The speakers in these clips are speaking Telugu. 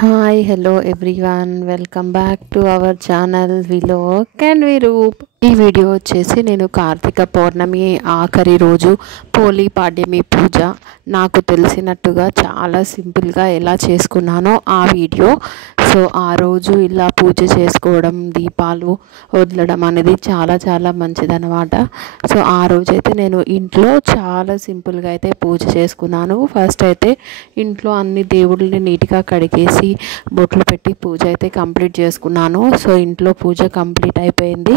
Hi, hello everyone. Welcome back to our channel Vlog and Viroop. ఈ వీడియో వచ్చేసి నేను కార్తీక పౌర్ణమి ఆఖరి రోజు పోలీ పాడ్యమి పూజ నాకు తెలిసినట్టుగా చాలా సింపుల్గా ఎలా చేసుకున్నానో ఆ వీడియో. సో ఆ రోజు ఇలా పూజ చేసుకోవడం, దీపాలు వదలడం అనేది చాలా చాలా మంచిదన్నమాట. సో ఆ రోజైతే నేను ఇంట్లో చాలా సింపుల్గా అయితే పూజ చేసుకున్నాను. ఫస్ట్ అయితే ఇంట్లో అన్ని దేవుళ్ళని నీట్గా కడిగేసి బొట్లు పెట్టి పూజ అయితే కంప్లీట్ చేసుకున్నాను. సో ఇంట్లో పూజ కంప్లీట్ అయిపోయింది.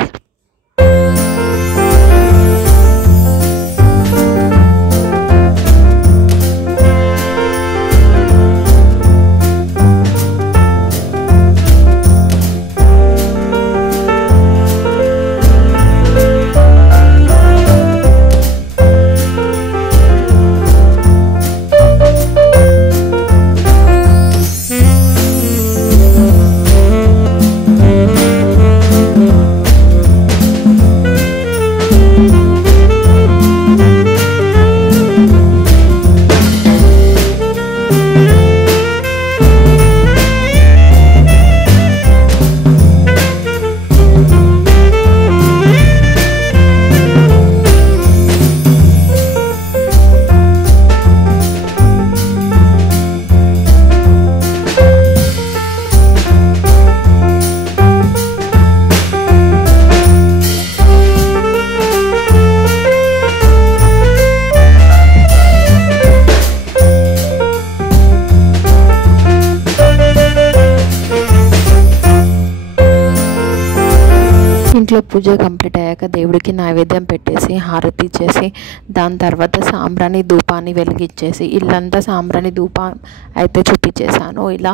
ఇంట్లో పూజ కంప్లీట్ అయ్యాక దేవుడికి నైవేద్యం పెట్టేసి హారతి ఇచ్చేసి దాని తర్వాత సాంబ్రాణి ధూపాన్ని వెలిగించేసి ఇల్లంతా సాంబ్రాణి ధూపం అయితే చూపించేశాను. ఇలా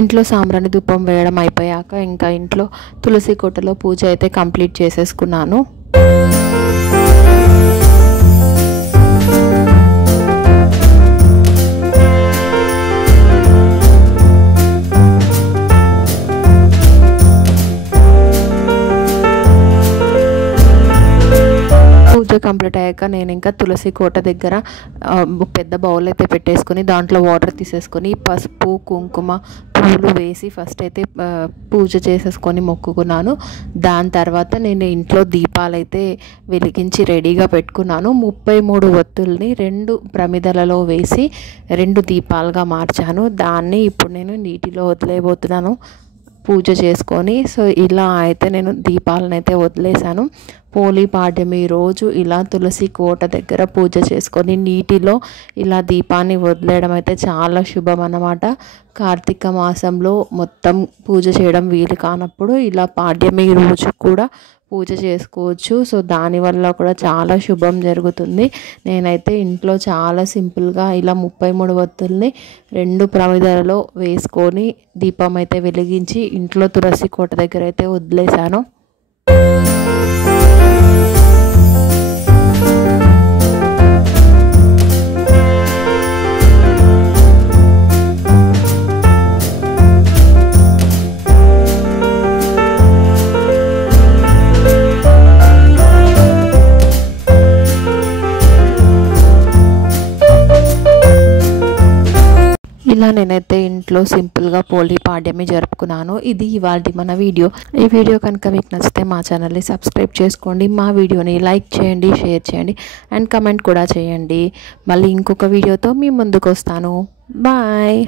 ఇంట్లో సాంబ్రాణి ధూపం వేయడం అయిపోయాక ఇంకా ఇంట్లో తులసి కోటలో పూజ అయితే కంప్లీట్ చేసేసుకున్నాను. పూజ కంప్లీట్ అయ్యాక నేను ఇంకా తులసి కోట దగ్గర పెద్ద బౌల్ అయితే పెట్టేసుకొని దాంట్లో వాటర్ తీసేసుకొని పసుపు కుంకుమ పూలు వేసి ఫస్ట్ అయితే పూజ చేసేసుకొని మొక్కుకున్నాను. దాని తర్వాత నేను ఇంట్లో దీపాలు అయితే వెలిగించి రెడీగా పెట్టుకున్నాను. 33 ఒత్తుల్ని 2 ప్రమిదలలో వేసి 2 దీపాలుగా మార్చాను. దాన్ని ఇప్పుడు నేను నీటిలో వదిలేయబోతున్నాను పూజ చేసుకొని. సో ఇలా అయితే నేను దీపాలను అయితే వదిలేశాను. పోలీ పాడ్యమి రోజు ఇలా తులసి కోట దగ్గర పూజ చేసుకొని నీటిలో ఇలా దీపాన్ని వదిలేయడం అయితే చాలా శుభం అన్నమాట. కార్తీక మాసంలో మొత్తం పూజ చేయడం వీలు కానప్పుడు ఇలా పాడ్యమి రోజు కూడా పూజ చేసుకోవచ్చు. సో దానివల్ల కూడా చాలా శుభం జరుగుతుంది. నేనైతే ఇంట్లో చాలా సింపుల్గా ఇలా 33 ఒత్తుల్ని 2 ప్రమిదలలో వేసుకొని దీపం అయితే వెలిగించి ఇంట్లో తులసి కోట దగ్గర అయితే వదిలేశాను. ఇలా నేనైతే ఇంట్లో సింపుల్గా పోలీ పాడ్యమి జరుపుకున్నాను. ఇది ఇవాళ మన వీడియో. ఈ వీడియో కనుక మీకు నచ్చితే మా ఛానల్ని సబ్స్క్రైబ్ చేసుకోండి, మా వీడియోని లైక్ చేయండి, షేర్ చేయండి అండ్ కమెంట్ కూడా చేయండి. మళ్ళీ ఇంకొక వీడియోతో మీ ముందుకు వస్తాను. బాయ్.